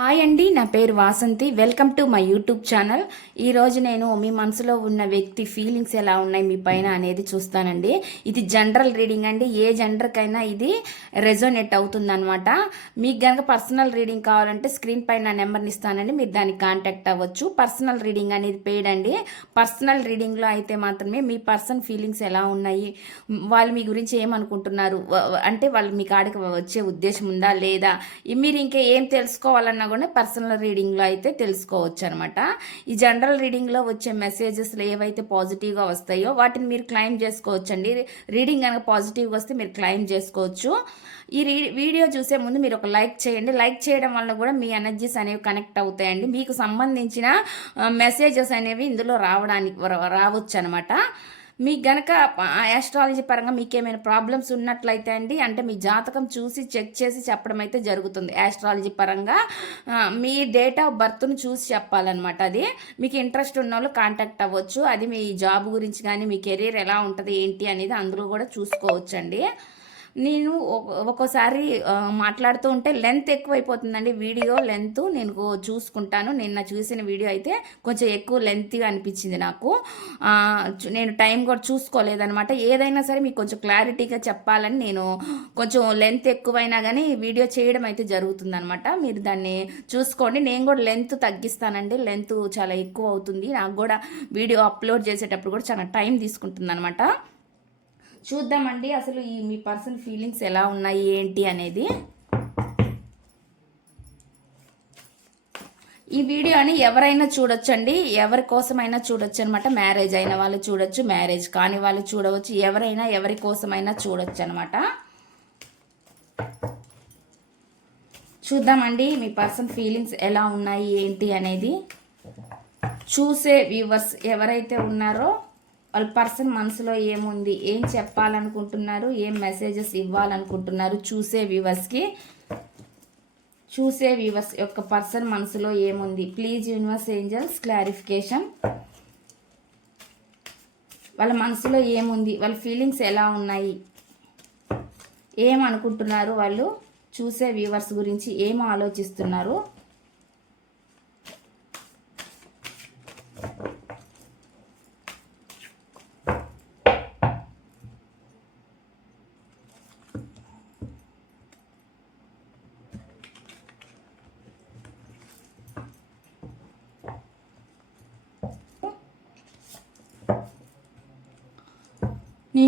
Hi అండి నా పేరు Vasanthi. Welcome to my YouTube channel. ఈరోజు నేను మీ మనసులో ఉన్న వ్యక్తి ఫీలింగ్స్ ఎలా ఉన్నాయి మీ పైన అనేది చూస్తానండి. ఇది జనరల్ రీడింగ్ అండి. ఏ జెండర్కైనా ఇది రెజోనేట్ అవుతుందనమాట మీకు కనుక పర్సనల్ రీడింగ్ కావాలంటే స్క్రీన్ పైన నా నెంబర్ని ఇస్తానండి. మీరు దానికి కాంటాక్ట్ అవ్వచ్చు. పర్సనల్ రీడింగ్ అనేది పెయిడ్ అండి. పర్సనల్ రీడింగ్లో అయితే మాత్రమే మీ పర్సన్ ఫీలింగ్స్ ఎలా ఉన్నాయి వాళ్ళు మీ గురించి ఏమనుకుంటున్నారు అంటే వాళ్ళు మీ కాడికి వచ్చే ఉద్దేశం ఉందా లేదా? మీరు ఇంకా ఏం తెలుసుకోవాలన్న కూడా పర్సనల్ రీడింగ్లో అయితే తెలుసుకోవచ్చు అనమాట ఈ జనరల్ రీడింగ్లో వచ్చే మెసేజెస్లో ఏవైతే పాజిటివ్గా వస్తాయో వాటిని మీరు క్లైమ్ చేసుకోవచ్చండి. రీడింగ్ కనుక పాజిటివ్గా వస్తే మీరు క్లైమ్ చేసుకోవచ్చు. ఈ రీ వీడియో చూసే ముందు మీరు ఒక లైక్ చేయండి. లైక్ చేయడం వల్ల కూడా మీ ఎనర్జీస్ అనేవి కనెక్ట్ అవుతాయండి. మీకు సంబంధించిన మెసేజెస్ అనేవి ఇందులో రావడానికి రావచ్చు అనమాట మీకు గనక ఆస్ట్రాలజీ పరంగా మీకు ఏమైనా ప్రాబ్లమ్స్ ఉన్నట్లయితే అండి అంటే మీ జాతకం చూసి చెక్ చేసి చెప్పడం అయితే జరుగుతుంది. ఆస్ట్రాలజీ పరంగా మీ డేట్ ఆఫ్ బర్త్ను చూసి చెప్పాలన్నమాట అది. మీకు ఇంట్రెస్ట్ ఉన్న వాళ్ళు కాంటాక్ట్ అవ్వచ్చు. అది మీ జాబ్ గురించి కానీ మీ కెరీర్ ఎలా ఉంటుంది ఏంటి అనేది అందులో కూడా చూసుకోవచ్చు అండి నేను ఒ- ఒక్కోసారి మాట్లాడుతూ ఉంటే లెంత్ ఎక్కువైపోతుందండి. వీడియో లెంత్ నేను చూసుకుంటాను. నిన్న చూసిన వీడియో అయితే కొంచెం ఎక్కువ లెంత్గా అనిపించింది నాకు. నేను టైం కూడా చూసుకోలేదనమాట ఏదైనా సరే మీకు కొంచెం క్లారిటీగా చెప్పాలని నేను కొంచెం లెంత్ ఎక్కువైనా కానీ వీడియో చేయడం అయితే జరుగుతుందనమాట మీరు దాన్ని చూసుకోండి. నేను కూడా లెంత్ తగ్గిస్తానండి. లెంత్ చాలా ఎక్కువ అవుతుంది. నాకు కూడా వీడియో అప్లోడ్ చేసేటప్పుడు కూడా చాలా టైం తీసుకుంటుంది అనమాట చూద్దామండి అసలు ఈ మీ పర్సన్ ఫీలింగ్స్ ఎలా ఉన్నాయి ఏంటి అనేది. ఈ వీడియోని ఎవరైనా చూడొచ్చండి ఎవరి కోసమైనా చూడొచ్చు అనమాట మ్యారేజ్ అయిన వాళ్ళు చూడొచ్చు మ్యారేజ్ కాని వాళ్ళు చూడవచ్చు ఎవరైనా ఎవరి కోసమైనా చూడొచ్చు అనమాట చూద్దామండి మీ పర్సన్ ఫీలింగ్స్ ఎలా ఉన్నాయి ఏంటి అనేది. చూసే వ్యూవర్స్ ఎవరైతే ఉన్నారో వాళ్ళ పర్సన్ మనసులో ఏముంది ఏం చెప్పాలనుకుంటున్నారు ఏం మెసేజెస్ ఇవ్వాలనుకుంటున్నారు చూసే వ్యూవర్స్కి చూసే వ్యూవర్స్ యొక్క పర్సన్ మనసులో ఏముంది? ప్లీజ్ యూనివర్స్ ఏంజల్స్ క్లారిఫికేషన్ వాళ్ళ మనసులో ఏముంది? వాళ్ళ ఫీలింగ్స్ ఎలా ఉన్నాయి? ఏం అనుకుంటున్నారు వాళ్ళు? చూసే వ్యూవర్స్ గురించి ఏం ఆలోచిస్తున్నారు?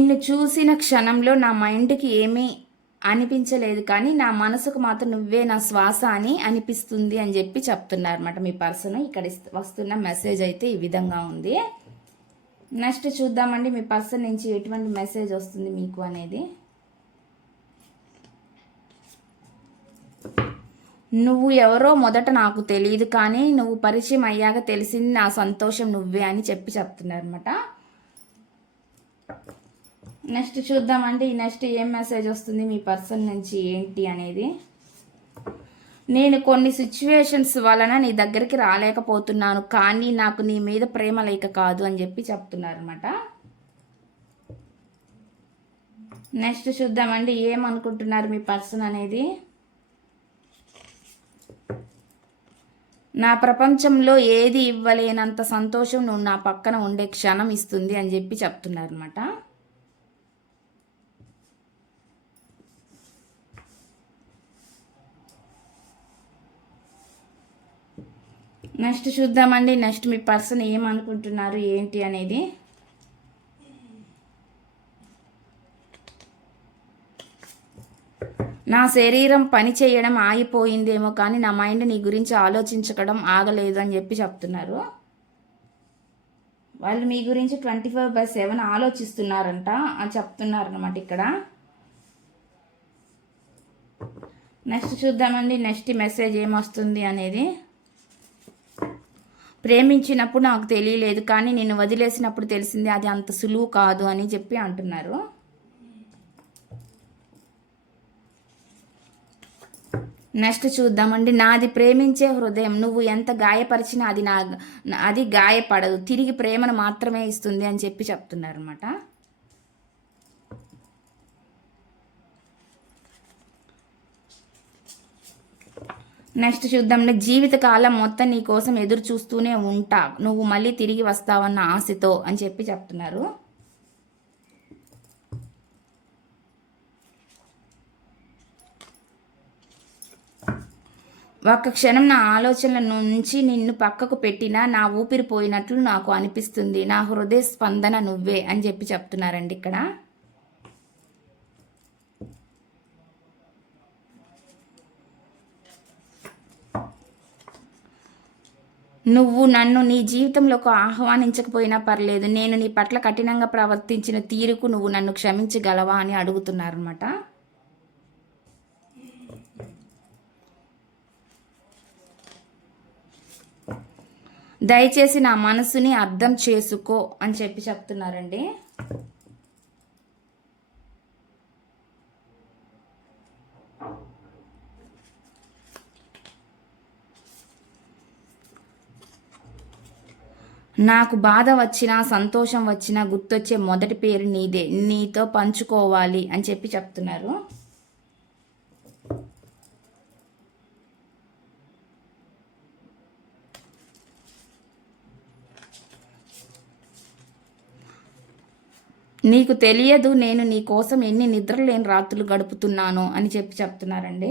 నిన్ను చూసిన క్షణంలో నా మైండ్కి ఏమీ అనిపించలేదు కానీ నా మనసుకు మాత్రం నువ్వే నా శ్వాస అని అనిపిస్తుంది అని చెప్పి చెప్తున్నారు అనమాట మీ పర్సన్. ఇక్కడ వస్తున్న మెసేజ్ అయితే ఈ విధంగా ఉంది. నెక్స్ట్ చూద్దామండి మీ పర్సన్ నుంచి ఎటువంటి మెసేజ్ వస్తుంది మీకు అనేది? నువ్వు ఎవరో మొదట నాకు తెలియదు కానీ నువ్వు పరిచయం అయ్యాక తెలిసింది నా సంతోషం నువ్వే అని చెప్పి చెప్తున్నారు అనమాట నెక్స్ట్ చూద్దామండి. నెక్స్ట్ ఏం మెసేజ్ వస్తుంది? మీ పర్సన్ నుంచి ఏంటి అనేది. నేను కొన్ని సిచ్యువేషన్స్ వలన నీ దగ్గరికి రాలేకపోతున్నాను. కానీ నాకు నీ మీద ప్రేమ లేక కాదు అని చెప్పి చెప్తున్నారు అనమాట నెక్స్ట్ చూద్దామండి. ఏమనుకుంటున్నారు మీ పర్సన్ అనేది? నా ప్రపంచంలో ఏది ఇవ్వలేనంత సంతోషం నువ్వు నా పక్కన ఉండే క్షణం ఇస్తుంది అని చెప్పి చెప్తున్నారు అనమాట నెక్స్ట్ చూద్దామండి. నెక్స్ట్ మీ పర్సన్ ఏమనుకుంటున్నారు ఏంటి అనేది. నా శరీరం పని చేయడం ఆగిపోయిందేమో కానీ నా మైండ్ నీ గురించి ఆలోచించడం ఆగలేదు అని చెప్పి చెప్తున్నారు. వాళ్ళు మీ గురించి ట్వంటీ ఫైవ్ బై సెవెన్ ఆలోచిస్తున్నారంట అని చెప్తున్నారనమాట ఇక్కడ. నెక్స్ట్ చూద్దామండి. నెక్స్ట్ మెసేజ్ ఏమొస్తుంది అనేది. ప్రేమించినప్పుడు నాకు తెలియలేదు కానీ నేను వదిలేసినప్పుడు తెలిసింది అది అంత సులువు కాదు అని చెప్పి అంటున్నారు. నెక్స్ట్ చూద్దామండి. నాది ప్రేమించే హృదయం నువ్వు ఎంత గాయపరిచినా అది నా అది గాయపడదు. తిరిగి ప్రేమను మాత్రమే ఇస్తుంది అని చెప్పి చెప్తున్నారు అనమాట నెక్స్ట్ చూద్దాం జీవితకాలం మొత్తం నీ కోసం ఎదురు చూస్తూనే ఉంటా. నువ్వు మళ్ళీ తిరిగి వస్తావన్న ఆశతో అని చెప్పి చెప్తున్నారు. ఒక్క క్షణం నా ఆలోచనల నుంచి నిన్ను పక్కకు పెట్టినా నా ఊపిరి పోయినట్లు నాకు అనిపిస్తుంది. నా హృదయ స్పందన నువ్వే అని చెప్పి చెప్తున్నారండి ఇక్కడ. నువ్వు నన్ను నీ జీవితంలోకి ఆహ్వానించకపోయినా పర్లేదు. నేను నీ పట్ల కఠినంగా ప్రవర్తించిన తీరుకు నువ్వు నన్ను క్షమించగలవా అని అడుగుతున్నారనమాట దయచేసి నా మనసుని అర్థం చేసుకో అని చెప్పి చెప్తున్నారండి. నాకు బాధ వచ్చినా సంతోషం వచ్చినా గుర్తొచ్చే మొదటి పేరు నీదే. నీతో పంచుకోవాలి అని చెప్పి చెప్తున్నారు. నీకు తెలియదు నేను నీ కోసం ఎన్ని నిద్రలేని రాత్రులు గడుపుతున్నాను అని చెప్పి చెప్తున్నారండి.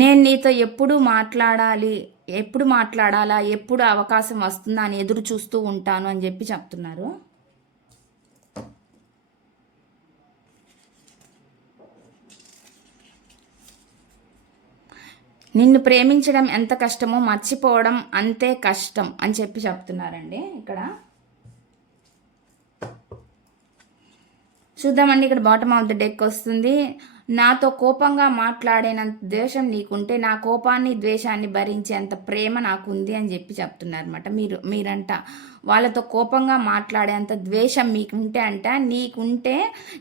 నేను నీతో ఎప్పుడు మాట్లాడాలి ఎప్పుడు మాట్లాడాలా ఎప్పుడు అవకాశం వస్తుందా అని ఎదురు చూస్తూ ఉంటాను అని చెప్పి చెప్తున్నారు. నిన్ను ప్రేమించడం ఎంత కష్టమో మర్చిపోవడం అంతే కష్టం అని చెప్పి చెప్తున్నారండి ఇక్కడ. చూద్దామండి ఇక్కడ బాటమ్ ఆఫ్ ద డెక్ వస్తుంది. నాతో కోపంగా మాట్లాడేనంత ద్వేషం నీకుంటే నా కోపాన్ని ద్వేషాన్ని భరించేంత ప్రేమ నాకుంది అని చెప్పి చెప్తున్నారు అనమాట మీరు మీరంట. వాళ్ళతో కోపంగా మాట్లాడేంత ద్వేషం మీకుంటే అంట నీకుంటే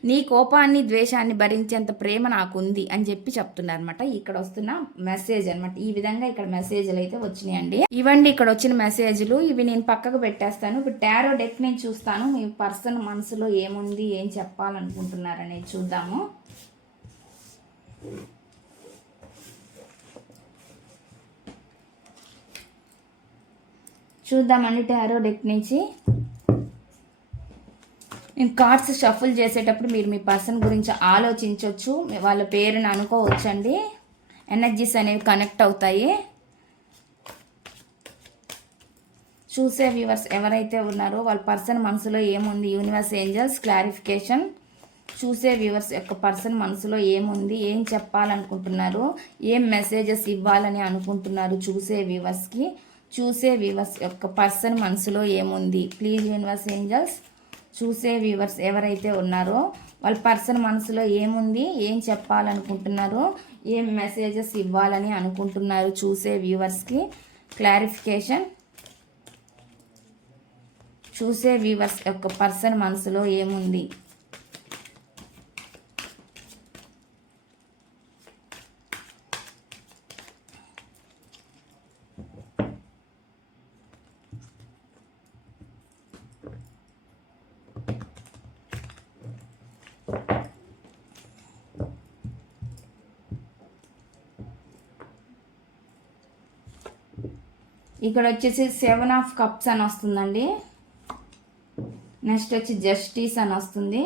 నీ కోపాన్ని ద్వేషాన్ని భరించేంత ప్రేమ నాకు ఉంది అని చెప్పి చెప్తున్నారు అనమాట ఇక్కడ వస్తున్న మెసేజ్ అనమాట ఈ విధంగా ఇక్కడ మెసేజ్లు అయితే వచ్చినాయండి. ఇవండి ఇక్కడ వచ్చిన మెసేజ్లు ఇవి నేను పక్కకు పెట్టేస్తాను. ఇప్పుడు టారో డెక్ నేను చూస్తాను. మీ పర్సన్ మనసులో ఏముంది ఏం చెప్పాలనుకుంటున్నారనేది చూద్దాము. చూద్దామండి టారో డెక్ నుంచి. నేను కార్డ్స్ షఫుల్ చేసేటప్పుడు మీరు మీ పర్సన్ గురించి ఆలోచించవచ్చు వాళ్ళ పేరుని అనుకోవచ్చండి. ఎనర్జీస్ అనేవి కనెక్ట్ అవుతాయి. చూసే వ్యూవర్స్ ఎవరైతే ఉన్నారో వాళ్ళ పర్సన్ మనసులో ఏముంది? Universe angels clarification. చూసే వ్యూవర్స్ యొక్క పర్సన్ మనసులో ఏముంది ఏం చెప్పాలనుకుంటున్నారు ఏం మెసేజెస్ ఇవ్వాలని అనుకుంటున్నారు చూసే వ్యూవర్స్కి. చూసే వ్యూవర్స్ యొక్క పర్సన్ మనసులో ఏముంది ప్లీజ్ యూనివర్స్ ఏంజల్స్. చూసే వ్యూవర్స్ ఎవరైతే ఉన్నారో వాళ్ళ పర్సన్ మనసులో ఏముంది ఏం చెప్పాలనుకుంటున్నారో ఏం మెసేజెస్ ఇవ్వాలని అనుకుంటున్నారు చూసే వ్యూవర్స్కి. క్లారిఫికేషన్. చూసే వ్యూవర్స్ యొక్క పర్సన్ మనసులో ఏముంది ఇక్కడ వచ్చేసి సెవెన్ ఆఫ్ కప్స్ అని వస్తుందండి. నెక్స్ట్ వచ్చి జస్టిస్ అని వస్తుంది.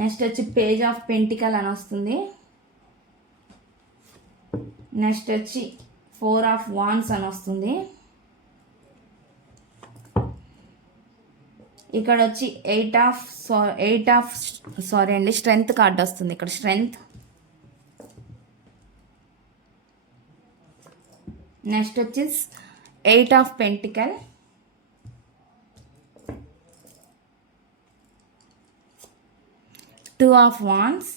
నెక్స్ట్ వచ్చి పేజ్ ఆఫ్ పెంటికల్ అని వస్తుంది. నెక్స్ట్ వచ్చి ఫోర్ ఆఫ్ వాన్స్ అని వస్తుంది. ఇక్కడ వచ్చి eight of eight of sorry అండి స్ట్రెంగ్త్ కార్డ్ వస్తుంది. ఇక్కడ స్ట్రెంగ్త్ నెక్స్ట్ వచ్చేసి eight of pentacle two of wands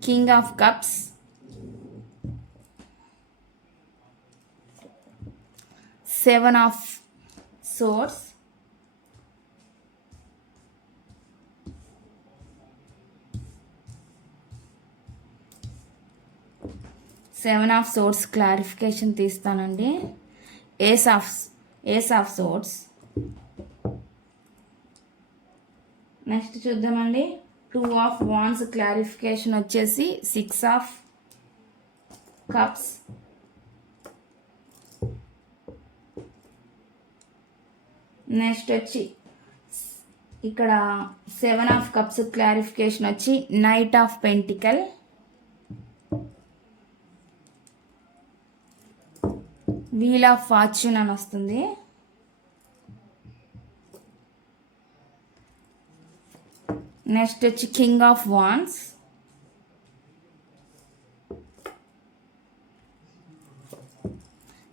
king of cups seven of swords seven of swords clarification తీస్తానండి. Ace of ace of swords next చూద్దామండి. Two of wands clarification వచ్చేసి six of cups. Next వచ్చి ఇక్కడ seven of cups clarification వచ్చి knight of pentacle. Wheel of fortune అని వస్తుంది. Next వచ్చి king of wands.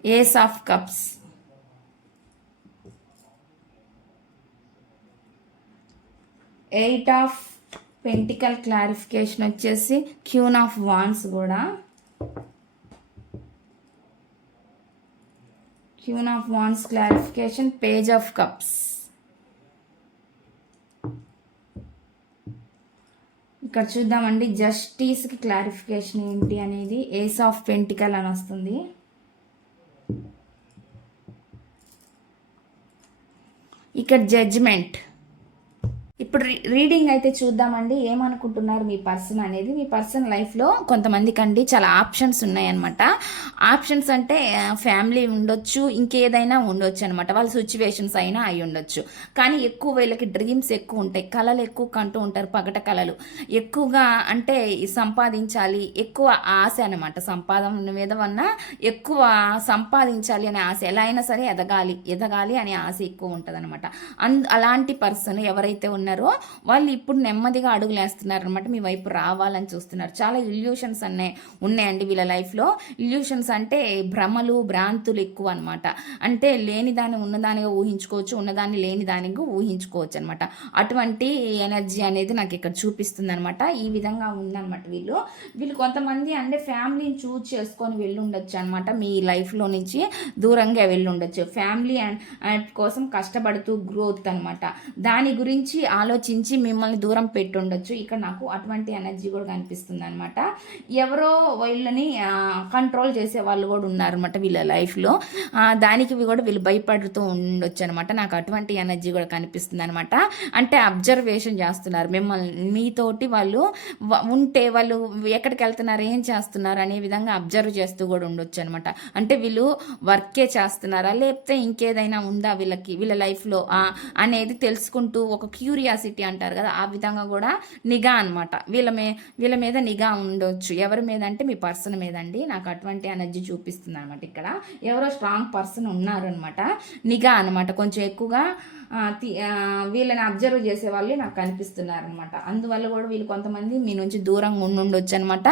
Ace of cups. Eight of pentacle clarification వచ్చేసి queen of wands కూడా. Queen of wands clarification page of cups ఇక్కడ చూద్దామండి జస్టిస్కి clarification ఏంటి అనేది? ఏస్ ఆఫ్ పెంటికల్ అని వస్తుంది. ఇక్కడ జడ్జ్మెంట్ ఇప్పుడు రీ- రీడింగ్ అయితే చూద్దామండి. ఏమనుకుంటున్నారు మీ పర్సన్ అనేది? మీ పర్సన్ లైఫ్లో కొంతమందికి అండి చాలా ఆప్షన్స్ ఉన్నాయన్నమాట. ఆప్షన్స్ అంటే ఫ్యామిలీ ఉండొచ్చు ఇంకేదైనా ఉండొచ్చు అనమాట వాళ్ళ సిచ్యువేషన్స్ అయినా అయి ఉండొచ్చు. కానీ ఎక్కువ వీళ్ళకి డ్రీమ్స్ ఎక్కువ ఉంటాయి. కళలు ఎక్కువ కంటూ ఉంటారు పగట కళలు. ఎక్కువగా అంటే సంపాదించాలి ఎక్కువ ఆశ అనమాట సంపాదన మీద వల్ల ఎక్కువ సంపాదించాలి అనే ఆశ. ఎలా అయినా సరే ఎదగాలి ఎదగాలి అనే ఆశ ఎక్కువ ఉంటుంది అనమాట అలాంటి పర్సన్ ఎవరైతే ఉన్నారో వాళ్ళు ఇప్పుడు నెమ్మదిగా అడుగులేస్తున్నారు అనమాట మీ వైపు రావాలని చూస్తున్నారు. చాలా ఇల్యూషన్స్ అనే ఉన్నాయండి వీళ్ళ లైఫ్లో ఇల్యూషన్స్ అంటే భ్రమలు భ్రాంతులు ఎక్కువ అనమాట అంటే లేని దాన్ని ఉన్నదానిగా ఊహించుకోవచ్చు ఉన్నదాన్ని లేని దానిగా ఊహించుకోవచ్చు అనమాట అటువంటి ఎనర్జీ అనేది నాకు ఇక్కడ చూపిస్తుంది అనమాట ఈ విధంగా ఉందన్నమాట వీళ్ళు. వీళ్ళు కొంతమంది అంటే ఫ్యామిలీని చూజ్ చేసుకొని వెళ్ళుండొచ్చు అనమాట మీ లైఫ్లో నుంచి దూరంగా వెళ్ళుండొచ్చు. ఫ్యామిలీ అండ్ కోసం కష్టపడుతూ గ్రోత్ అనమాట దాని గురించి ఆలోచించి మిమ్మల్ని దూరం పెట్టుండొచ్చు. ఇక్కడ నాకు అటువంటి ఎనర్జీ కూడా కనిపిస్తుంది అనమాట ఎవరో వీళ్ళని కంట్రోల్ చేసే వాళ్ళు కూడా ఉన్నారనమాట వీళ్ళ లైఫ్లో దానికి కూడా వీళ్ళు భయపడుతూ ఉండొచ్చు అనమాట నాకు అటువంటి ఎనర్జీ కూడా కనిపిస్తుంది అనమాట అంటే అబ్జర్వేషన్ చేస్తున్నారు. మిమ్మల్ని మీతోటి వాళ్ళు ఉంటే వాళ్ళు ఎక్కడికి వెళ్తున్నారు ఏం చేస్తున్నారు అనే విధంగా అబ్జర్వ్ చేస్తూ కూడా ఉండొచ్చు అనమాట అంటే వీళ్ళు వర్కే చేస్తున్నారా? లేకపోతే ఇంకేదైనా ఉందా వీళ్ళకి వీళ్ళ లైఫ్లో అనేది తెలుసుకుంటూ ఒక క్యూరియాసిటీ అంటారు కదా ఆ విధంగా కూడా నిఘా అనమాట వీళ్ళ మీ వీళ్ళ మీద నిఘా ఉండొచ్చు. ఎవరి మీద అంటే మీ పర్సన్ మీద అండి నాకు అటువంటి ఎనర్జీ చూపిస్తుంది అనమాట ఇక్కడ. ఎవరో స్ట్రాంగ్ పర్సన్ ఉన్నారు అనమాట నిఘా అనమాట కొంచెం ఎక్కువగా వీళ్ళని అబ్జర్వ్ చేసే వాళ్ళే నాకు కనిపిస్తున్నారనమాట అందువల్ల కూడా వీళ్ళు కొంతమంది మీ నుంచి దూరంగా ఉండుండొచ్చు అనమాట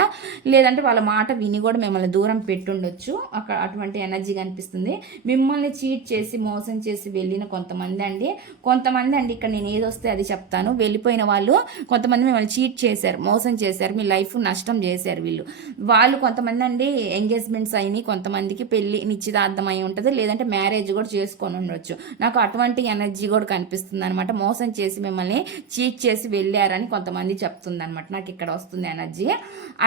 లేదంటే వాళ్ళ మాట విని కూడా మిమ్మల్ని దూరం పెట్టుండొచ్చు. అక్కడ అటువంటి ఎనర్జీ కనిపిస్తుంది. మిమ్మల్ని చీట్ చేసి మోసం చేసి వెళ్ళిన కొంతమంది అండి. కొంతమంది అండి ఇక్కడ నేను ఏదొస్తే అది చెప్తాను. వెళ్ళిపోయిన వాళ్ళు కొంతమంది మిమ్మల్ని చీట్ చేశారు మోసం చేశారు మీ లైఫ్ నష్టం చేశారు వీళ్ళు. వాళ్ళు కొంతమంది అండి ఎంగేజ్మెంట్స్ అయినాయి కొంతమందికి పెళ్ళి నిశ్చితార్థం అయి ఉంటుంది. లేదంటే మ్యారేజ్ కూడా చేసుకొని ఉండొచ్చు. నాకు అటువంటి ఎనర్జీ కూడా కనిపిస్తుంది అనమాట మోసం చేసి మిమ్మల్ని చీట్ చేసి వెళ్ళారని కొంతమంది చెప్తుంది అనమాట నాకు ఇక్కడ వస్తుంది ఎనర్జీ.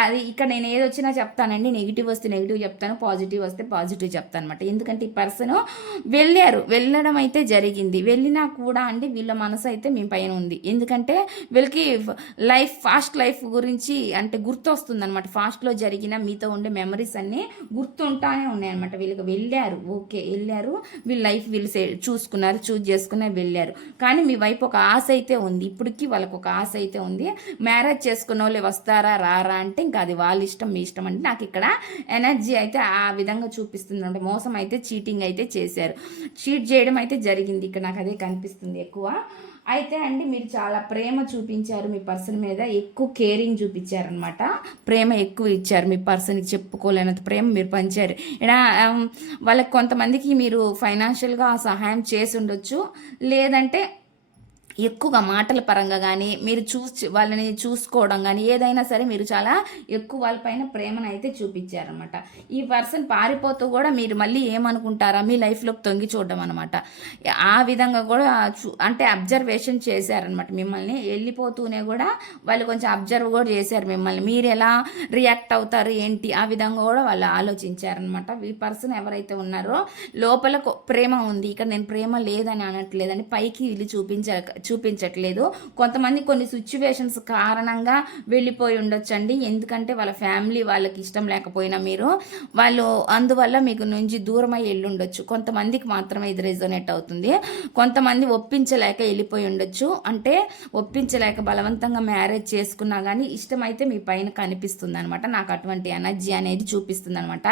అది ఇక్కడ నేను ఏది వచ్చినా చెప్తానండి. నెగిటివ్ వస్తే నెగిటివ్ చెప్తాను. పాజిటివ్ వస్తే పాజిటివ్ చెప్తాను అనమాట ఎందుకంటే ఈ పర్సన్ వెళ్ళారు. వెళ్ళడం అయితే జరిగింది. వెళ్ళినా కూడా అండి వీళ్ళ మనసు అయితే మీ పైన ఉంది. ఎందుకంటే వీళ్ళకి లైఫ్ ఫాస్ట్ లైఫ్ గురించి అంటే గుర్తొస్తుంది అనమాట ఫాస్ట్లో జరిగిన మీతో ఉండే మెమరీస్ అన్నీ గుర్తుంటానే ఉన్నాయన్నమాట. వీళ్ళకి వెళ్ళారు. ఓకే వెళ్ళారు. వీళ్ళ లైఫ్ వీళ్ళు చూసుకున్నారు చూజ్ చేసుకున్నారు. వెళ్ళారు. కానీ మీ వైపు ఒక ఆశ అయితే ఉంది. ఇప్పటికి వాళ్ళకు ఒక ఆశ అయితే ఉంది. మ్యారేజ్ చేసుకున్న వాళ్ళే వస్తారా రారా అంటే ఇంకా అది వాళ్ళ ఇష్టం మీ ఇష్టం అంటే నాకు ఇక్కడ ఎనర్జీ అయితే ఆ విధంగా చూపిస్తుంది అంటే మోసం అయితే చీటింగ్ అయితే చేశారు. చీట్ చేయడం అయితే జరిగింది. ఇక్కడ నాకు అదే కనిపిస్తుంది ఎక్కువ. అయితే అండి మీరు చాలా ప్రేమ చూపించారు మీ పర్సన్ మీద. ఎక్కువ కేరింగ్ చూపించారనమాట. ప్రేమ ఎక్కువ ఇచ్చారు మీ పర్సన్కి చెప్పుకోలేనంత ప్రేమ మీరు పంచారు. ఇలా వాళ్ళకి కొంతమందికి మీరు ఫైనాన్షియల్గా సహాయం చేసి ఉండొచ్చు. లేదంటే ఎక్కువగా మాటల పరంగా కానీ మీరు చూసి వాళ్ళని చూసుకోవడం కానీ ఏదైనా సరే మీరు చాలా ఎక్కువ వాళ్ళపైన ప్రేమను అయితే చూపించారనమాట ఈ పర్సన్ పారిపోతూ కూడా మీరు మళ్ళీ ఏమనుకుంటారా? మీ లైఫ్లోకి తొంగి చూడడం అనమాట ఆ విధంగా కూడా చూ- అంటే అబ్జర్వేషన్ చేశారనమాట మిమ్మల్ని. వెళ్ళిపోతూనే కూడా వాళ్ళు కొంచెం అబ్జర్వ్ కూడా చేశారు మిమ్మల్ని. మీరు ఎలా రియాక్ట్ అవుతారు ఏంటి? ఆ విధంగా కూడా వాళ్ళు ఆలోచించారనమాట ఈ పర్సన్ ఎవరైతే ఉన్నారో లోపల కొ- ప్రేమ ఉంది. ఇక్కడ నేను ప్రేమ లేదని అనట్లేదని పైకి వీళ్ళు చూపించ చూపించట్లేదు. కొంతమంది కొన్ని సిచ్యువేషన్స్ కారణంగా వెళ్ళిపోయి ఉండొచ్చండి. ఎందుకంటే వాళ్ళ ఫ్యామిలీ వాళ్ళకి ఇష్టం లేకపోయినా మీరు వాళ్ళు అందువల్ల మీకు నుంచి దూరమై వెళ్ళి ఉండొచ్చు కొంతమందికి మాత్రమే ఇది రెజోనేట్ అవుతుంది. కొంతమంది ఒప్పించలేక వెళ్ళిపోయి ఉండొచ్చు. అంటే ఒప్పించలేక బలవంతంగా మ్యారేజ్ చేసుకున్నా కానీ ఇష్టమైతే మీ పైన కనిపిస్తుంది అనమాట నాకు అటువంటి ఎనర్జీ అనేది చూపిస్తుంది అనమాట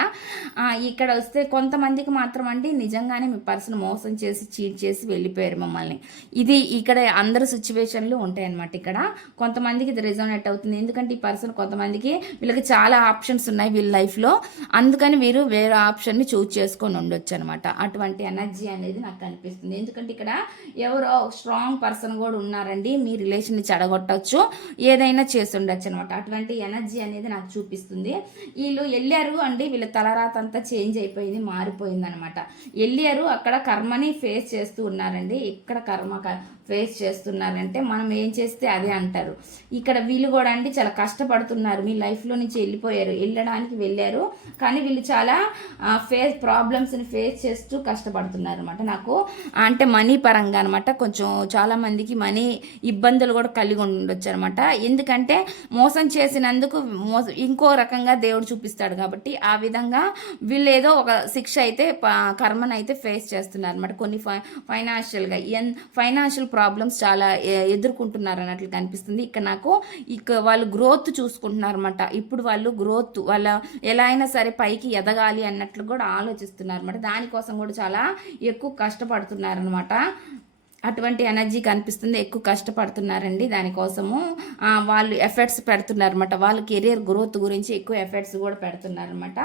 ఇక్కడ వస్తే కొంతమందికి మాత్రం అండి నిజంగానే మీ పర్సన్ మోసం చేసి చీట్ చేసి వెళ్ళిపోయారు మమ్మల్ని. ఇది ఇక్కడ అందరి సిచ్యువేషన్లు ఉంటాయి అనమాట ఇక్కడ. కొంతమందికి ఇది రిజోనేట్ అవుతుంది. ఎందుకంటే ఈ పర్సన్ కొంతమందికి వీళ్ళకి చాలా ఆప్షన్స్ ఉన్నాయి వీళ్ళ లైఫ్లో అందుకని వీరు వేరే ఆప్షన్ని చూజ్ చేసుకొని ఉండొచ్చు అనమాట అటువంటి ఎనర్జీ అనేది నాకు కనిపిస్తుంది. ఎందుకంటే ఇక్కడ ఎవరో స్ట్రాంగ్ పర్సన్ కూడా ఉన్నారండి. మీ రిలేషన్ని చెడగొట్టచ్చు. ఏదైనా చేసి ఉండొచ్చు అనమాట అటువంటి ఎనర్జీ అనేది నాకు చూపిస్తుంది. వీళ్ళు వెళ్ళారు అండి. వీళ్ళ తలరాత అంతా చేంజ్ అయిపోయింది మారిపోయింది అనమాట వెళ్ళారు. అక్కడ కర్మని ఫేస్ చేస్తూ ఉన్నారండి. ఇక్కడ కర్మ ఫేస్ చేస్తున్నారంటే మనం ఏం చేస్తే అదే అంటారు. ఇక్కడ వీళ్ళు కూడా అండి చాలా కష్టపడుతున్నారు. మీ లైఫ్లో నుంచి వెళ్ళిపోయారు. వెళ్ళడానికి వెళ్ళారు. కానీ వీళ్ళు చాలా ఫేస్ ప్రాబ్లమ్స్ని ఫేస్ చేస్తూ కష్టపడుతున్నారు అనమాట నాకు అంటే మనీ పరంగా అనమాట కొంచెం చాలామందికి మనీ ఇబ్బందులు కూడా కలిగి ఉండొచ్చు అనమాట ఎందుకంటే మోసం చేసినందుకు మోసం ఇంకో రకంగా దేవుడు చూపిస్తాడు కాబట్టి ఆ విధంగా వీళ్ళు ఏదో ఒక శిక్ష అయితే ప- కర్మను అయితే ఫేస్ చేస్తున్నారు అనమాట కొన్ని ఫై ఫైనాన్షియల్గా ఎన్ ఫైనాన్షియల్ ప్రాబ్లమ్స్ చాలా ఎదుర్కొంటున్నారు అన్నట్లు కనిపిస్తుంది. ఇక్కడ నాకు ఇక వాళ్ళు గ్రోత్ చూసుకుంటున్నారు అనమాట ఇప్పుడు వాళ్ళు గ్రోత్ వాళ్ళ ఎలా అయినా సరే పైకి ఎదగాలి అన్నట్లు కూడా ఆలోచిస్తున్నారు అనమాట దానికోసం కూడా చాలా ఎక్కువ కష్టపడుతున్నారు అనమాట అటువంటి ఎనర్జీ కనిపిస్తుంది ఎక్కువ కష్టపడుతున్నారండి దానికోసము. వాళ్ళు ఎఫర్ట్స్ పెడుతున్నారనమాట వాళ్ళ కెరియర్ గ్రోత్ గురించి ఎక్కువ ఎఫర్ట్స్ కూడా పెడుతున్నారనమాట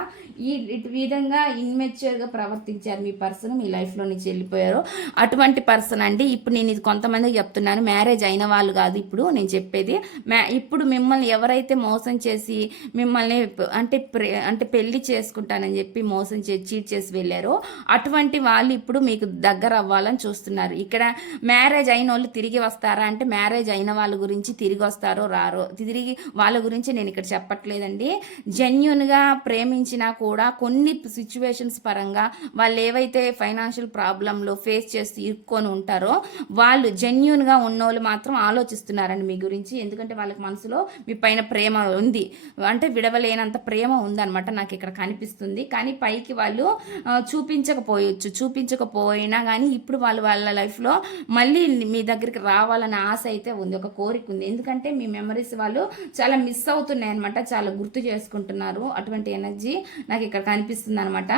ఈ విధంగా ఇన్మెచ్యూర్గా ప్రవర్తించారు మీ పర్సన్ మీ లైఫ్లో నుంచి వెళ్ళిపోయారు. అటువంటి పర్సన్ అండి ఇప్పుడు నేను ఇది కొంతమందికి చెప్తున్నాను మ్యారేజ్ అయిన వాళ్ళు కాదు ఇప్పుడు నేను చెప్పేది. మ్యా ఇప్పుడు మిమ్మల్ని ఎవరైతే మోసం చేసి మిమ్మల్ని అంటే ప్రే అంటే పెళ్ళి చేసుకుంటానని చెప్పి మోసం చేసి చీట్ చేసి వెళ్ళారో అటువంటి వాళ్ళు ఇప్పుడు మీకు దగ్గర అవ్వాలని చూస్తున్నారు. ఇక్కడ మ్యారేజ్ అయిన వాళ్ళు తిరిగి వస్తారా? అంటే మ్యారేజ్ అయిన వాళ్ళ గురించి తిరిగి వస్తారో రారో? తిరిగి వాళ్ళ గురించి నేను ఇక్కడ చెప్పట్లేదండి. జెన్యున్గా ప్రేమించినా కూడా కొన్ని సిచ్యువేషన్స్ పరంగా వాళ్ళు ఏవైతే ఫైనాన్షియల్ ప్రాబ్లంలో ఫేస్ చేస్తూ ఇరుక్కొని ఉంటారో వాళ్ళు జెన్యున్గా ఉన్నోళ్ళు మాత్రం ఆలోచిస్తున్నారండి మీ గురించి. ఎందుకంటే వాళ్ళకి మనసులో మీ పైన ప్రేమ ఉంది. అంటే విడవలేనంత ప్రేమ ఉందన్నమాట నాకు ఇక్కడ కనిపిస్తుంది. కానీ పైకి వాళ్ళు చూపించకపోయచ్చు చూపించకపోయొచ్చు. చూపించకపోయినా కానీ ఇప్పుడు వాళ్ళు వాళ్ళ లైఫ్లో మళ్ళీ మీ దగ్గరికి రావాలనే ఆశ అయితే ఉంది ఒక కోరిక ఉంది. ఎందుకంటే మీ మెమరీస్ వాళ్ళు చాలా మిస్ అవుతున్నాయి అనమాట చాలా గుర్తు చేసుకుంటున్నారు. అటువంటి ఎనర్జీ నాకు ఇక్కడ కనిపిస్తుంది అనమాట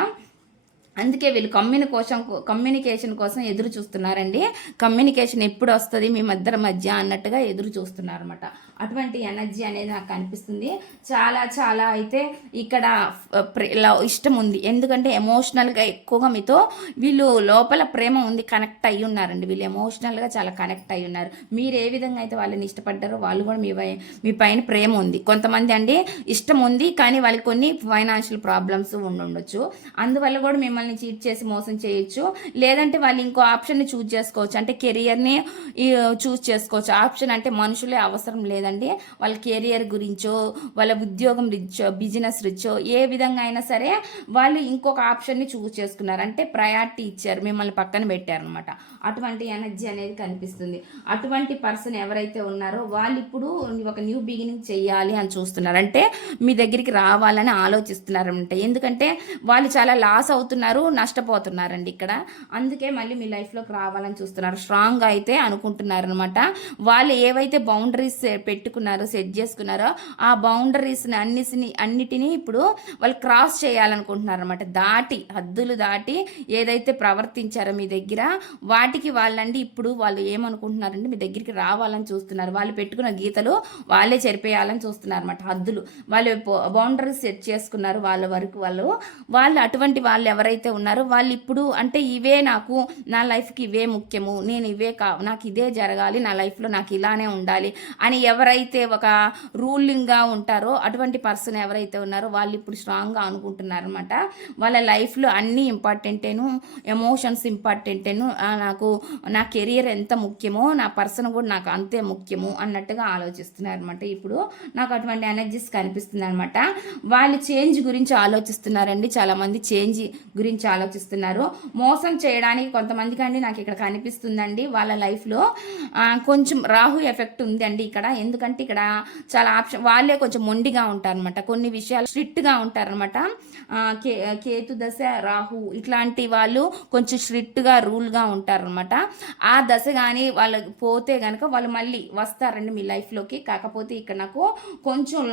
అందుకే వీళ్ళు కమ్యూనికేషన్ కమ్యూనికేషన్ కోసం ఎదురు చూస్తున్నారండి. కమ్యూనికేషన్ ఎప్పుడు వస్తుంది? మీ మధ్య మధ్య అన్నట్టుగా ఎదురు చూస్తున్నారు అనమాట అటువంటి ఎనర్జీ అనేది నాకు కనిపిస్తుంది చాలా చాలా అయితే ఇక్కడ లవ్ ఇష్టం ఉంది. ఎందుకంటే ఎమోషనల్గా ఎక్కువగా మీతో వీళ్ళు లోపల ప్రేమ ఉంది కనెక్ట్ అయ్యి ఉన్నారండి. వీళ్ళు ఎమోషనల్గా చాలా కనెక్ట్ అయ్యి ఉన్నారు. మీరు ఏ విధంగా అయితే వాళ్ళని ఇష్టపడ్డారో వాళ్ళు కూడా మీ పై- మీ పైన ప్రేమ ఉంది. కొంతమంది అండి ఇష్టం ఉంది కానీ వాళ్ళకి కొన్ని ఫైనాన్షియల్ ప్రాబ్లమ్స్ ఉండుండొచ్చు. అందువల్ల కూడా మిమ్మల్ని చీట్ చేసి మోసం చేయొచ్చు. లేదంటే వాళ్ళు ఇంకో ఆప్షన్ని చూజ్ చేసుకోవచ్చు. అంటే కెరియర్ని చూస్ చేసుకోవచ్చు. ఆప్షన్ అంటే మనుషులే అవసరం లేదండి. వాళ్ళ కెరియర్ గురించో వాళ్ళ ఉద్యోగం రిచ్చో బిజినెస్ రిచ్చో ఏ విధంగా అయినా సరే వాళ్ళు ఇంకొక ఆప్షన్ని చూస్ చేసుకున్నారు. అంటే ప్రయారిటీ ఇచ్చారు మిమ్మల్ని పక్కన పెట్టారనమాట అటువంటి ఎనర్జీ అనేది కనిపిస్తుంది. అటువంటి పర్సన్ ఎవరైతే ఉన్నారో వాళ్ళు ఇప్పుడు ఒక న్యూ బిగినింగ్ చేయాలి అని చూస్తున్నారు. అంటే మీ దగ్గరికి రావాలని ఆలోచిస్తున్నారంట ఎందుకంటే వాళ్ళు చాలా లాస్ అవుతున్నారు. నష్టపోతున్నారండి ఇక్కడ. అందుకే మళ్ళీ మీ లైఫ్లోకి రావాలని చూస్తున్నారు. స్ట్రాంగ్ అయితే అనుకుంటున్నారు అనమాట వాళ్ళు ఏవైతే బౌండరీస్ పెట్టుకున్నారో సెట్ చేసుకున్నారో ఆ బౌండరీస్ని అన్నిటిని అన్నిటినీ ఇప్పుడు వాళ్ళు క్రాస్ చేయాలనుకుంటున్నారు అనమాట దాటి హద్దులు దాటి ఏదైతే ప్రవర్తించారో మీ దగ్గర వాటికి వాళ్ళండి ఇప్పుడు వాళ్ళు ఏమనుకుంటున్నారంటే మీ దగ్గరికి రావాలని చూస్తున్నారు. వాళ్ళు పెట్టుకున్న గీతలు వాళ్ళే చెరిపేయాలని చూస్తున్నారు అనమాట హద్దులు. వాళ్ళు బౌండరీస్ సెట్ చేసుకున్నారు వాళ్ళ వరకు వాళ్ళు. వాళ్ళు అటువంటి వాళ్ళు ఎవరైతే ఎవరైతే ఉన్నారో వాళ్ళు ఇప్పుడు అంటే ఇవే నాకు నా లైఫ్కి ఇవే ముఖ్యము నేను ఇవే కా నాకు ఇదే జరగాలి నా లైఫ్లో నాకు ఇలానే ఉండాలి అని ఎవరైతే ఒక రూలింగ్గా ఉంటారో అటువంటి పర్సన్ ఎవరైతే ఉన్నారో వాళ్ళు ఇప్పుడు స్ట్రాంగ్గా అనుకుంటున్నారనమాట వాళ్ళ లైఫ్లో అన్నీ ఇంపార్టెంటేను ఎమోషన్స్ ఇంపార్టెంటేను నాకు నా కెరియర్ ఎంత ముఖ్యమో నా పర్సన్ కూడా నాకు అంతే ముఖ్యము అన్నట్టుగా ఆలోచిస్తున్నారు అనమాట ఇప్పుడు నాకు అటువంటి ఎనర్జీస్ కనిపిస్తుంది అనమాట వాళ్ళు చేంజ్ గురించి ఆలోచిస్తున్నారండి. చాలామంది చేంజ్ గురించి ఆలోచిస్తున్నారు. మోసం చేయడానికి కొంతమందికి అండి నాకు ఇక్కడ కనిపిస్తుందండి. వాళ్ళ లైఫ్లో కొంచెం రాహు ఎఫెక్ట్ ఉంది అండి ఇక్కడ. ఎందుకంటే ఇక్కడ చాలా ఆప్షన్ వాళ్ళే కొంచెం మొండిగా ఉంటారనమాట కొన్ని విషయాలు స్ట్రిక్ట్గా ఉంటారనమాట కే కేతు దశ రాహు ఇట్లాంటి వాళ్ళు కొంచెం స్ట్రిక్ట్గా రూల్గా ఉంటారనమాట ఆ దశ కానీ వాళ్ళకి పోతే కనుక వాళ్ళు మళ్ళీ వస్తారండి మీ లైఫ్లోకి కాకపోతే ఇక్కడ నాకు కొంచెం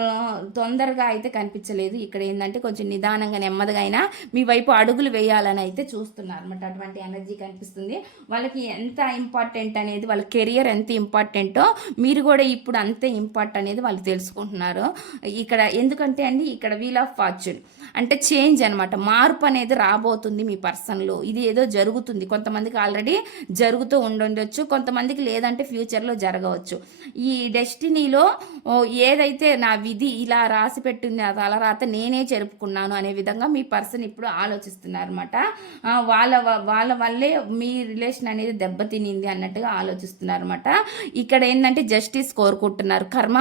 తొందరగా అయితే కనిపించలేదు. ఇక్కడ ఏంటంటే కొంచెం నిదానంగా నెమ్మదిగా అయినా మీ వైపు అడుగులు వేయాలని అయితే చూస్తున్నారు అనమాట అటువంటి ఎనర్జీ కనిపిస్తుంది. వాళ్ళకి ఎంత ఇంపార్టెంట్ అనేది వాళ్ళ కెరియర్ ఎంత ఇంపార్టెంటో మీరు కూడా ఇప్పుడు అంతే ఇంపార్టెంట్ అనేది వాళ్ళు తెలుసుకుంటున్నారు. ఇక్కడ ఎందుకంటే అండి ఇక్కడ వీల్ ఆఫ్ ఫార్చ్యూన్ అంటే చేంజ్ అనమాట మార్పు అనేది రాబోతుంది మీ పర్సన్లో ఇది ఏదో జరుగుతుంది. కొంతమందికి ఆల్రెడీ జరుగుతూ ఉండుండొచ్చు కొంతమందికి లేదంటే ఫ్యూచర్లో జరగవచ్చు. ఈ డెస్టినీలో ఏదైతే నా విధి ఇలా రాసి పెట్టింది అది అలా రాత నేనే జరుపుకున్నాను అనే విధంగా మీ పర్సన్ ఇప్పుడు ఆలోచిస్తున్నారు. అనమాట వాళ్ళ వాళ్ళ వల్లే మీ రిలేషన్ అనేది దెబ్బతినింది అన్నట్టుగా ఆలోచిస్తున్నారు అనమాట ఇక్కడ ఏంటంటే జస్టిస్ కోరుకుంటున్నారు. కర్మ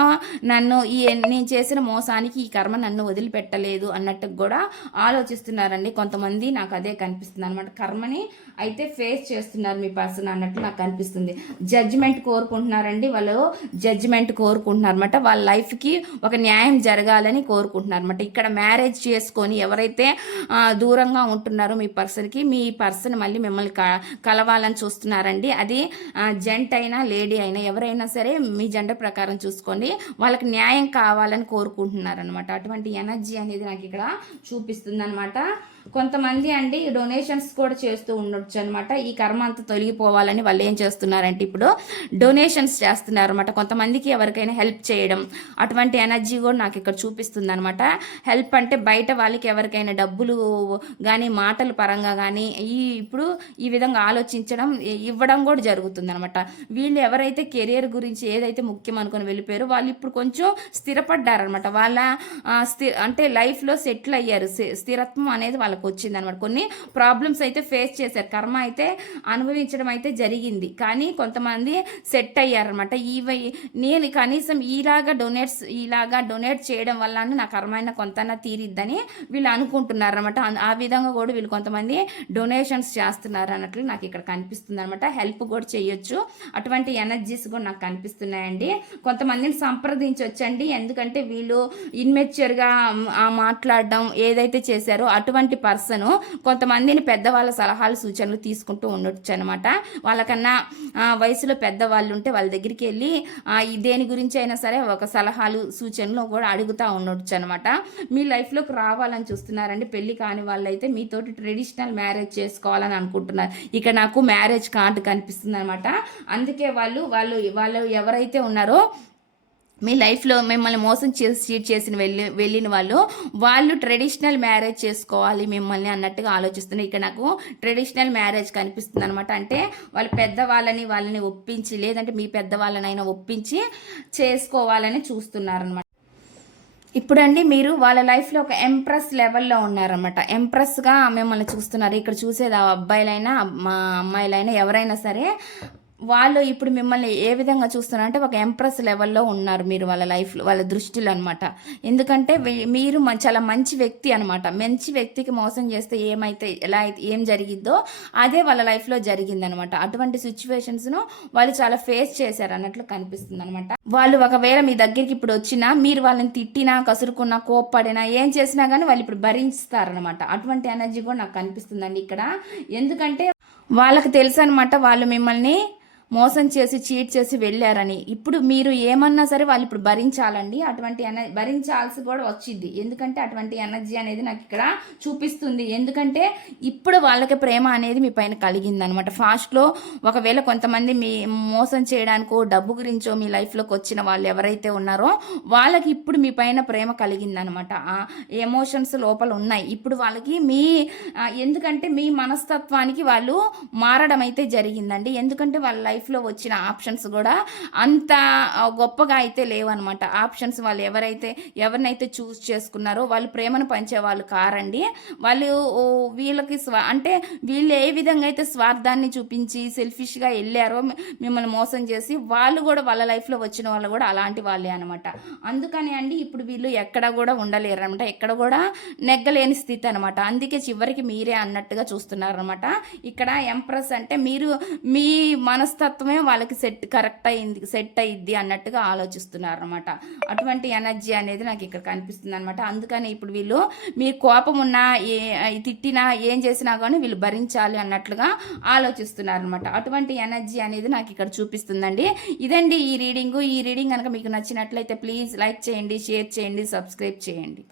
నన్ను ఈ నేను చేసిన మోసానికి ఈ కర్మ నన్ను వదిలిపెట్టలేదు అన్నట్టు కూడా ఆలోచిస్తున్నారండి. కొంతమంది నాకు అదే కనిపిస్తుంది అనమాట కర్మని అయితే ఫేస్ చేస్తున్నారు మీ పర్సన్ అన్నట్టు నాకు కనిపిస్తుంది జడ్జిమెంట్ కోరుకుంటున్నారండి వాళ్ళు. జడ్జిమెంట్ కోరుకుంటున్నారు అనమాట వాళ్ళ లైఫ్కి ఒక న్యాయం జరగాలని కోరుకుంటున్నారు అనమాట ఇక్కడ మ్యారేజ్ చేసుకొని ఎవరైతే దూరంగా ఉంటున్నారో మీ పర్సన్కి. మీ పర్సన్ మళ్ళీ మిమ్మల్ని క- కలవాలని చూస్తున్నారండి. అది జెంట్ అయినా లేడీ అయినా ఎవరైనా సరే మీ జెండర్ ప్రకారం చూసుకోండి. వాళ్ళకి న్యాయం కావాలని కోరుకుంటున్నారనమాట అటువంటి ఎనర్జీ అనేది నాకు ఇక్కడ చూపిస్తుంది అనమాట కొంతమంది అండి డొనేషన్స్ కూడా చేస్తూ ఉండొచ్చు అనమాట ఈ కర్మ అంతా తొలగిపోవాలని వాళ్ళు ఏం చేస్తున్నారంటే ఇప్పుడు డొనేషన్స్ చేస్తున్నారు అనమాట కొంతమందికి ఎవరికైనా హెల్ప్ చేయడం అటువంటి ఎనర్జీ కూడా నాకు ఇక్కడ చూపిస్తుంది అనమాట హెల్ప్ అంటే బయట వాళ్ళకి ఎవరికైనా డబ్బులు కానీ మాటల పరంగా కానీ ఈ ఇప్పుడు ఈ విధంగా ఆలోచించడం ఇవ్వడం కూడా జరుగుతుంది అనమాట వీళ్ళు ఎవరైతే కెరియర్ గురించి ఏదైతే ముఖ్యం అనుకొని వెళ్ళిపోయారో వాళ్ళు ఇప్పుడు కొంచెం స్థిరపడ్డారనమాట వాళ్ళ స్థి అంటే లైఫ్లో సెటిల్ అయ్యారు. స్థిరత్వం అనేది వాళ్ళకి వచ్చింది అనమాట కొన్ని ప్రాబ్లమ్స్ అయితే ఫేస్ చేశారు. కర్మ అయితే అనుభవించడం అయితే జరిగింది. కానీ కొంతమంది సెట్ అయ్యారనమాట. ఇవి నేను కనీసం ఇలాగా డొనేట్స్ ఇలాగా డొనేట్ చేయడం వల్ల నా కర్మైన కొంతన్నా తీరిద్దని వీళ్ళు అనుకుంటున్నారు అనమాట ఆ విధంగా కూడా వీళ్ళు కొంతమంది డొనేషన్స్ చేస్తున్నారు అన్నట్లు నాకు ఇక్కడ కనిపిస్తుంది అనమాట హెల్ప్ కూడా చేయొచ్చు. అటువంటి ఎనర్జీస్ కూడా నాకు కనిపిస్తున్నాయండి. కొంతమందిని సంప్రదించవచ్చండి ఎందుకంటే వీళ్ళు ఇన్మెచ్యూర్గా మాట్లాడడం ఏదైతే చేశారో అటువంటి పర్సన్ కొంతమందిని పెద్దవాళ్ళ సలహాలు సూచనలు తీసుకుంటూ ఉండొచ్చు అనమాట వాళ్ళకన్నా వయసులో పెద్దవాళ్ళు ఉంటే వాళ్ళ దగ్గరికి వెళ్ళి దేని గురించి అయినా సరే ఒక సలహాలు సూచనలు కూడా అడుగుతూ ఉండొచ్చు అనమాట మీ లైఫ్లోకి రావాలని చూస్తున్నారండి. పెళ్ళి కాని వాళ్ళైతే మీతోటి ట్రెడిషనల్ మ్యారేజ్ చేసుకోవాలని అనుకుంటున్నారు. ఇక నాకు మ్యారేజ్ కార్డు కనిపిస్తుంది అనమాట అందుకే వాళ్ళు వాళ్ళు వాళ్ళు ఎవరైతే ఉన్నారో మీ లైఫ్లో మిమ్మల్ని మోసం చేసి చీట్ చేసిన వెళ్ళి వెళ్ళిన వాళ్ళు వాళ్ళు ట్రెడిషనల్ మ్యారేజ్ చేసుకోవాలి మిమ్మల్ని అన్నట్టుగా ఆలోచిస్తున్నారు. ఇక్కడ నాకు ట్రెడిషనల్ మ్యారేజ్ కనిపిస్తుంది అనమాట అంటే వాళ్ళు పెద్దవాళ్ళని వాళ్ళని ఒప్పించి లేదంటే మీ పెద్దవాళ్ళనైనా ఒప్పించి చేసుకోవాలని చూస్తున్నారనమాట ఇప్పుడండి మీరు వాళ్ళ లైఫ్లో ఒక ఎంప్రెస్ లెవెల్లో ఉన్నారనమాట ఎంప్రెస్గా మిమ్మల్ని చూస్తున్నారు. ఇక్కడ చూసేది ఆ అబ్బాయిలైనా మా అమ్మాయిలైనా ఎవరైనా సరే వాళ్ళు ఇప్పుడు మిమ్మల్ని ఏ విధంగా చూస్తున్నారంటే ఒక ఎంప్రెస్ లెవెల్లో ఉన్నారు మీరు వాళ్ళ లైఫ్లో వాళ్ళ దృష్టిలో అనమాట ఎందుకంటే మీరు చాలా మంచి వ్యక్తి అనమాట మంచి వ్యక్తికి మోసం చేస్తే ఏమైతే ఎలా అయితే ఏం జరిగిద్దో అదే వాళ్ళ లైఫ్లో జరిగిందనమాట అటువంటి సిచ్యువేషన్స్ను వాళ్ళు చాలా ఫేస్ చేశారు అన్నట్లు కనిపిస్తుంది అనమాట వాళ్ళు ఒకవేళ మీ దగ్గరికి ఇప్పుడు వచ్చినా మీరు వాళ్ళని తిట్టినా కసురుకున్నా కోప్పడినా ఏం చేసినా కానీ వాళ్ళు ఇప్పుడు భరించుతారనమాట అటువంటి ఎనర్జీ కూడా నాకు కనిపిస్తుందండి ఇక్కడ. ఎందుకంటే వాళ్ళకి తెలుసు అనమాట వాళ్ళు మిమ్మల్ని మోసం చేసి చీట్ చేసి వెళ్ళారని. ఇప్పుడు మీరు ఏమన్నా సరే వాళ్ళు ఇప్పుడు భరించాలండి. అటువంటి ఎన భరించాల్సి కూడా వచ్చింది. ఎందుకంటే అటువంటి ఎనర్జీ అనేది నాకు ఇక్కడ చూపిస్తుంది. ఎందుకంటే ఇప్పుడు వాళ్ళకి ప్రేమ అనేది మీ పైన కలిగింది అనమాట ఫాస్ట్లో ఒకవేళ కొంతమంది మీ మోసం చేయడానికో డబ్బు గురించో మీ లైఫ్లోకి వచ్చిన వాళ్ళు ఎవరైతే ఉన్నారో వాళ్ళకి ఇప్పుడు మీ పైన ప్రేమ కలిగిందనమాట. ఆ ఎమోషన్స్ లోపల ఉన్నాయి. ఇప్పుడు వాళ్ళకి మీ ఎందుకంటే మీ మనస్తత్వానికి వాళ్ళు మారడం అయితే జరిగిందండి. ఎందుకంటే వాళ్ళ లైఫ్లో వచ్చిన ఆప్షన్స్ కూడా అంత గొప్పగా అయితే లేవన్నమాట. ఆప్షన్స్ వాళ్ళు ఎవరైతే ఎవరినైతే చూస్ చేసుకున్నారో వాళ్ళు ప్రేమను పంచే వాళ్ళు కారండి. వాళ్ళు వీళ్ళకి స్వా అంటే వీళ్ళు ఏ విధంగా అయితే స్వార్థాన్ని చూపించి సెల్ఫిష్గా వెళ్ళారో మిమ్మల్ని మోసం చేసి వాళ్ళు కూడా వాళ్ళ లైఫ్లో వచ్చిన వాళ్ళు కూడా అలాంటి వాళ్ళే అనమాట అందుకని అండి ఇప్పుడు వీళ్ళు ఎక్కడ కూడా ఉండలేరు అనమాట ఎక్కడ కూడా నెగ్గలేని స్థితి అనమాట అందుకే చివరికి మీరే అన్నట్టుగా చూస్తున్నారు అనమాట ఇక్కడ ఎంప్రెస్ అంటే మీరు మీ మనస్తత్వమే వాళ్ళకి సెట్ కరెక్ట్ అయింది సెట్ అయ్యిద్ది అన్నట్టుగా ఆలోచిస్తున్నారు అనమాట అటువంటి ఎనర్జీ అనేది నాకు ఇక్కడ కనిపిస్తుంది అనమాట అందుకని ఇప్పుడు వీళ్ళు మీ కోపం ఉన్నా ఏ తిట్టినా ఏం చేసినా కానీ వీళ్ళు భరించాలి అన్నట్లుగా ఆలోచిస్తున్నారు అనమాట అటువంటి ఎనర్జీ అనేది నాకు ఇక్కడ చూపిస్తుందండి. ఇదండి ఈ రీడింగు ఈ రీడింగ్ కనుక మీకు నచ్చినట్లయితే ప్లీజ్ లైక్ చేయండి షేర్ చేయండి సబ్స్క్రైబ్ చేయండి.